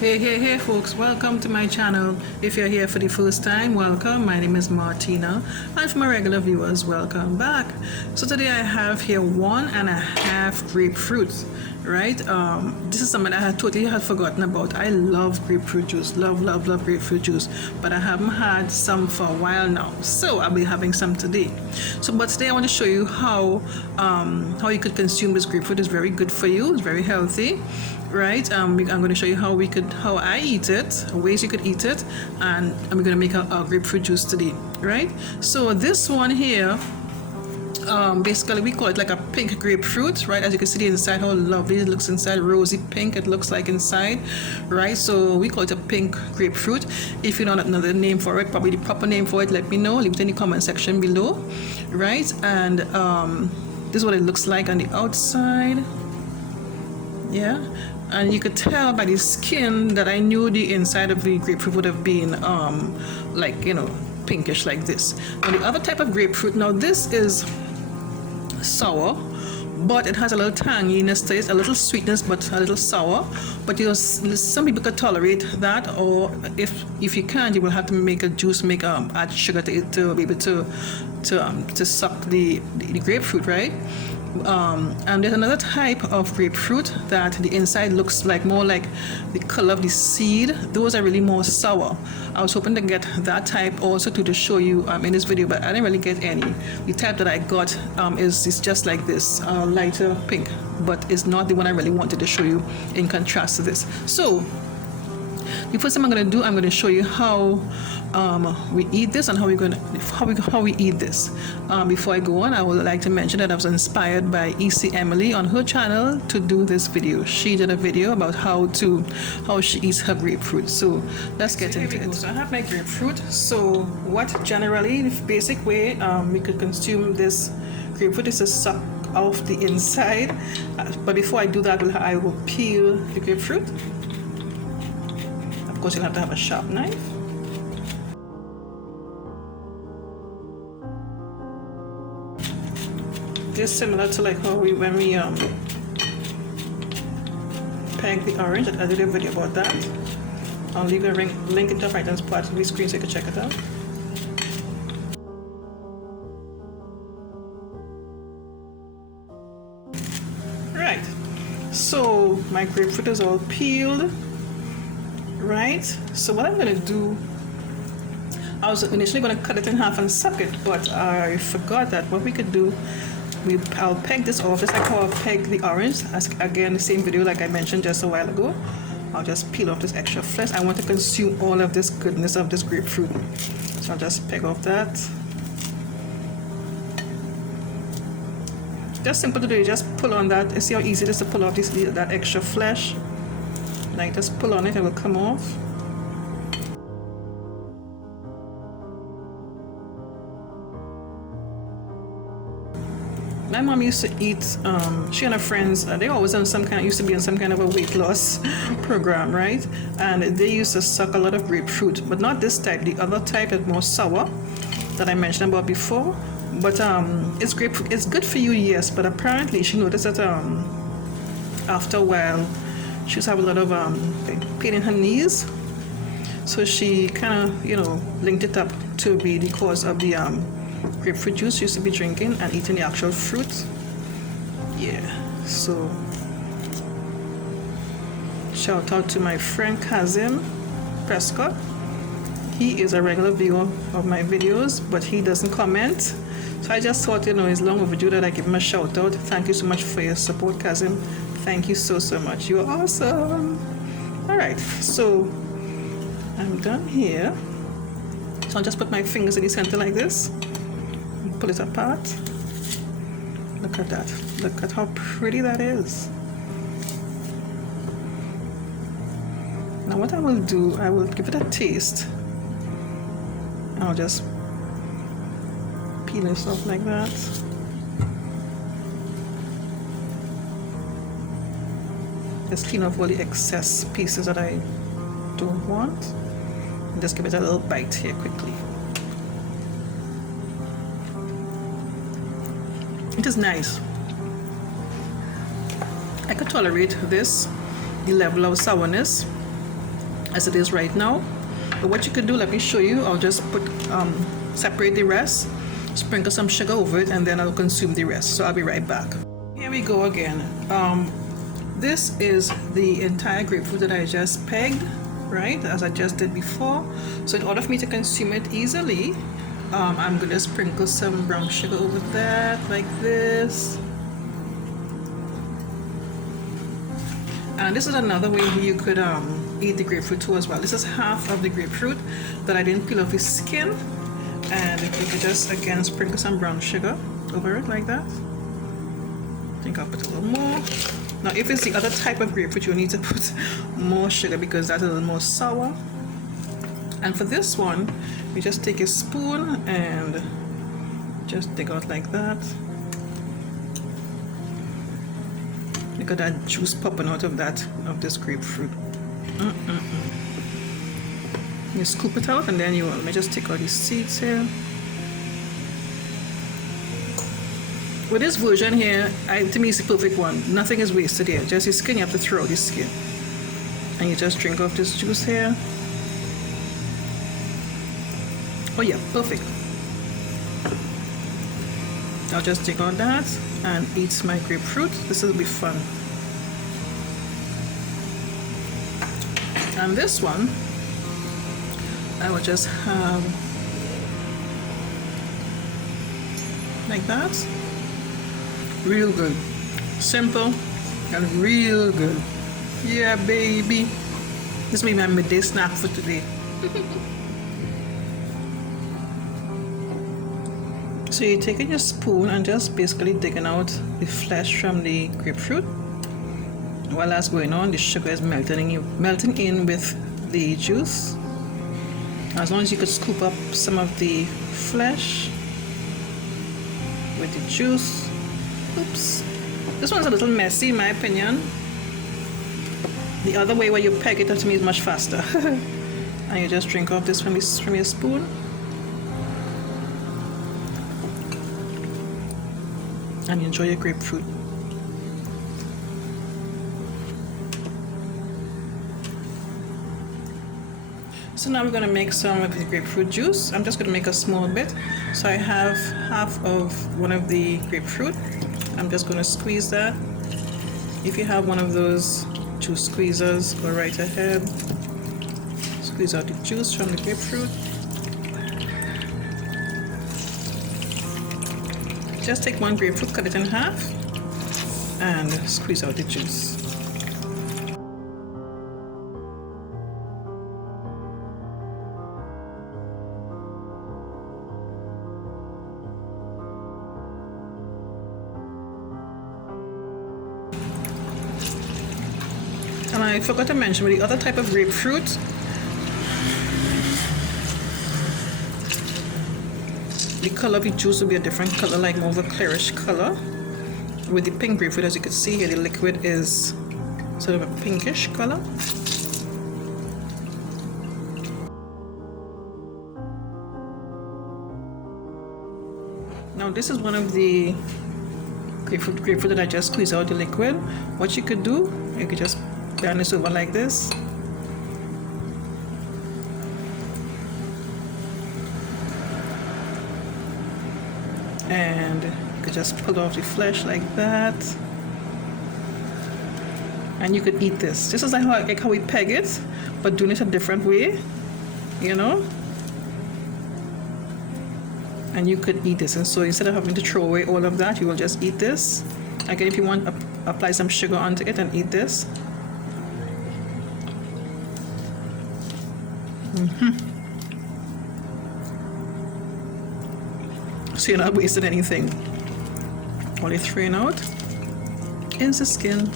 Hey folks, welcome to my channel. If you're here for the first time, welcome. My name is Martina, and for my regular viewers, welcome back. So today I have here 1.5 grapefruit, right? This is something I had totally forgotten about. I love grapefruit juice, love grapefruit juice, but I haven't had some for a while now, so I'll be having some today. But today I want to show you how you could consume this grapefruit. It's very good for you, it's very healthy, right? I'm going to show you how I eat it, ways you could eat it, and I'm going to make a grapefruit juice today, right? So this one here, basically we call it like a pink grapefruit, right? As you can see the inside, how lovely it looks inside, rosy pink it looks like inside, right? So we call it a pink grapefruit. If you don't know another name for it, probably the proper name for it, let me know, leave it in the comment section below, right? And this is what it looks like on the outside, yeah. And you could tell by the skin that I knew the inside of the grapefruit would have been like, you know, pinkish like this. Now the other type of grapefruit, now this is sour, but it has a little tanginess to it, a little sweetness, but a little sour. But you know, some people could tolerate that, or if you can't, you will have to make a juice, add sugar to it to be able to suck the grapefruit, right? And there's another type of grapefruit that the inside looks like more like the color of the seed. Those are really more sour. I was hoping to get that type also to show you in this video, but I didn't really get any. The type that I got is just like this, lighter pink, but it's not the one I really wanted to show you in contrast to this. So the first thing I'm going to do, I'm going to show you how we eat this and how we eat this. Before I go on, I would like to mention that I was inspired by EC Emily on her channel to do this video. She did a video about how she eats her grapefruit. So let's get into it. So I have my grapefruit. So what generally, the basic way we could consume this grapefruit is to suck off the inside. But before I do that, I will peel the grapefruit. Of course, you'll have to have a sharp knife. This is similar to like how when we peg the orange. I did a video about that. I'll leave a link in the right hand part of the screen so you can check it out. Right, so my grapefruit is all peeled. Right, so what I'm going to do, I was initially going to cut it in half and suck it, but I forgot that what we could do, I'll peg this off. It's like how I'll peg the orange. Again, the same video like I mentioned just a while ago. I'll just peel off this extra flesh. I want to consume all of this goodness of this grapefruit, so I'll just peg off that. Just simple to do. You just pull on that. You see how easy it is to pull off that extra flesh. Like, just pull on it, it will come off. My mom used to eat, she and her friends, they always used to be on some kind of a weight loss program, right? And they used to suck a lot of grapefruit, but not this type. The other type is more sour that I mentioned about before. But it's grapefruit. It's good for you, yes, but apparently she noticed that after a while, she used to have a lot of pain in her knees, so she kind of, you know, linked it up to be the cause of the grapefruit juice she used to be drinking and eating the actual fruit. Yeah, so shout out to my friend Kazim Prescott. He is a regular viewer of my videos, but he doesn't comment. So I just thought, you know, it's long overdue that I give him a shout out. Thank you so much for your support, Kazim. Thank you so much. You're awesome. All right, so I'm done here. So I'll just put my fingers in the center like this and pull it apart. Look at that. Look at how pretty that is. Now what I will do, I will give it a taste. I'll just peel this off like that. Just clean off all the excess pieces that I don't want. And just give it a little bite here quickly. It is nice. I could tolerate this, the level of sourness as it is right now. But what you could do, let me show you. I'll just put separate the rest, sprinkle some sugar over it, and then I'll consume the rest. So I'll be right back. Here we go again. This is the entire grapefruit that I just pegged, right, as I just did before. So in order for me to consume it easily, I'm gonna sprinkle some brown sugar over that, like this. And this is another way you could eat the grapefruit too as well. This is half of the grapefruit that I didn't peel off the skin, and you could just again sprinkle some brown sugar over it like that. I think I'll put a little more. Now if it's the other type of grapefruit, you need to put more sugar because that's a little more sour. And for this one, you just take a spoon and just dig out like that. Look at that juice popping out of this grapefruit. You scoop it out, and then you let me just take out these seeds here. With this version here, to me it's the perfect one. Nothing is wasted here. Just the skin, you have to throw out the skin. And you just drink off this juice here. Oh yeah, perfect. I'll just take out that and eat my grapefruit. This will be fun. And this one, I will just have like that. Real good. Simple and real good. Yeah, baby. This will be my midday snack for today. So you're taking your spoon and just basically digging out the flesh from the grapefruit. While that's going on, the sugar is melting in with the juice. As long as you could scoop up some of the flesh with the juice. Oops. This one's a little messy in my opinion. The other way where you peg it to me is much faster. And you just drink off this from your spoon. And enjoy your grapefruit. So now we're going to make some of the grapefruit juice. I'm just going to make a small bit. So I have half of one of the grapefruit. I'm just going to squeeze that. If you have one of those juice squeezers, go right ahead. Squeeze out the juice from the grapefruit. Just take one grapefruit, cut it in half, and squeeze out the juice. And I forgot to mention, with the other type of grapefruit, the color of the juice will be a different color, like more of a clearish color. With the pink grapefruit, as you can see here, the liquid is sort of a pinkish color. Now this is one of the grapefruit that I just squeezed out the liquid. What you could do, you could just turn this over like this. And you could just pull off the flesh like that, and you could eat this. This is like how we peg it, but doing it a different way, you know. And you could eat this, and so instead of having to throw away all of that, you will just eat this. Again, if you want, apply some sugar onto it and eat this. So you're not wasting anything. All you're throwing out is the skin.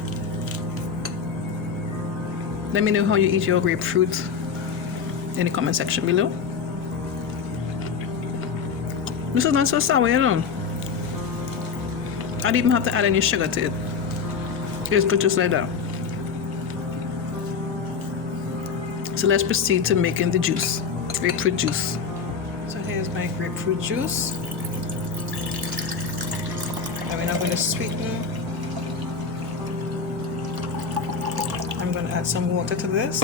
Let me know how you eat your grapefruit in the comment section below. This is not so sour, you know. I didn't even have to add any sugar to it. It's good just like that. So let's proceed to making the juice, grapefruit juice. So here's my grapefruit juice. And we're now going to sweeten. I'm going to add some water to this.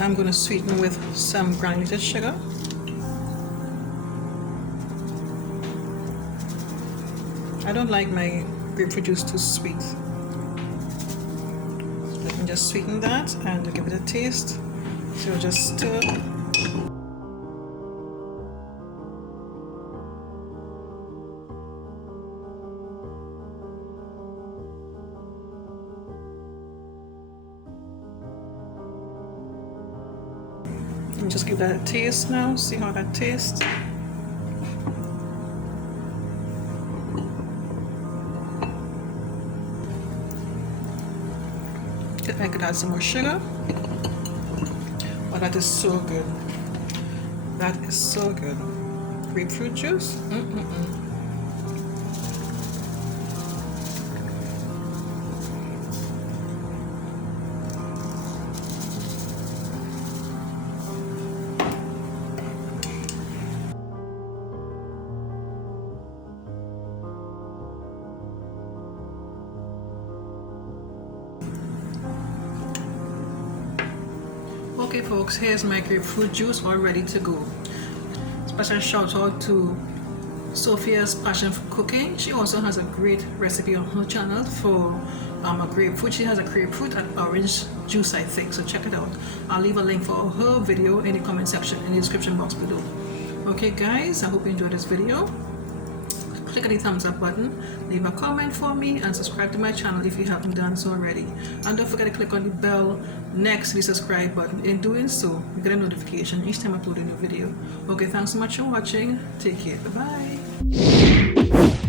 I'm going to sweeten with some granulated sugar. I don't like my grapefruit juice too sweet. Let me just sweeten that and give it a taste. So just stir. Let me just give that a taste now, see how that tastes. I could add some more sugar. Oh, that is so good. That is so good. Grapefruit juice. Okay folks, here's my grapefruit juice all ready to go. Special shout out to Sophia's Passion for Cooking. She also has a great recipe on her channel for a grapefruit. She has a grapefruit and orange juice, I think, so check it out. I'll leave a link for her video in the comment section in the description box below. Okay guys, I hope you enjoyed this video. Click on the thumbs up button, leave a comment for me, and subscribe to my channel if you haven't done so already. And don't forget to click on the bell next to the subscribe button. In doing so, you get a notification each time I upload a new video. Okay, thanks so much for watching. Take care. Bye-bye.